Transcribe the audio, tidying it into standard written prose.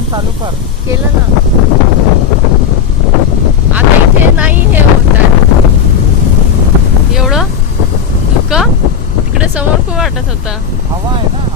पण चालू कर. केलं ना. आता इथे नाही हे होत आहे एवढं. तुका तिकडे समोर खूप वाटत होता. हवा आहे ना.